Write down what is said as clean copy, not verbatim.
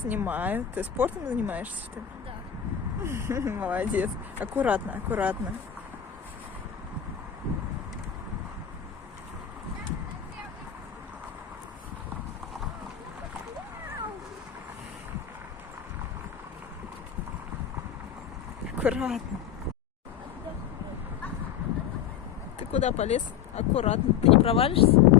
Снимаю. Ты спортом занимаешься, что ли? Да. Молодец. Аккуратно, аккуратно. Аккуратно. Ты куда полез? Аккуратно. Ты не провалишься?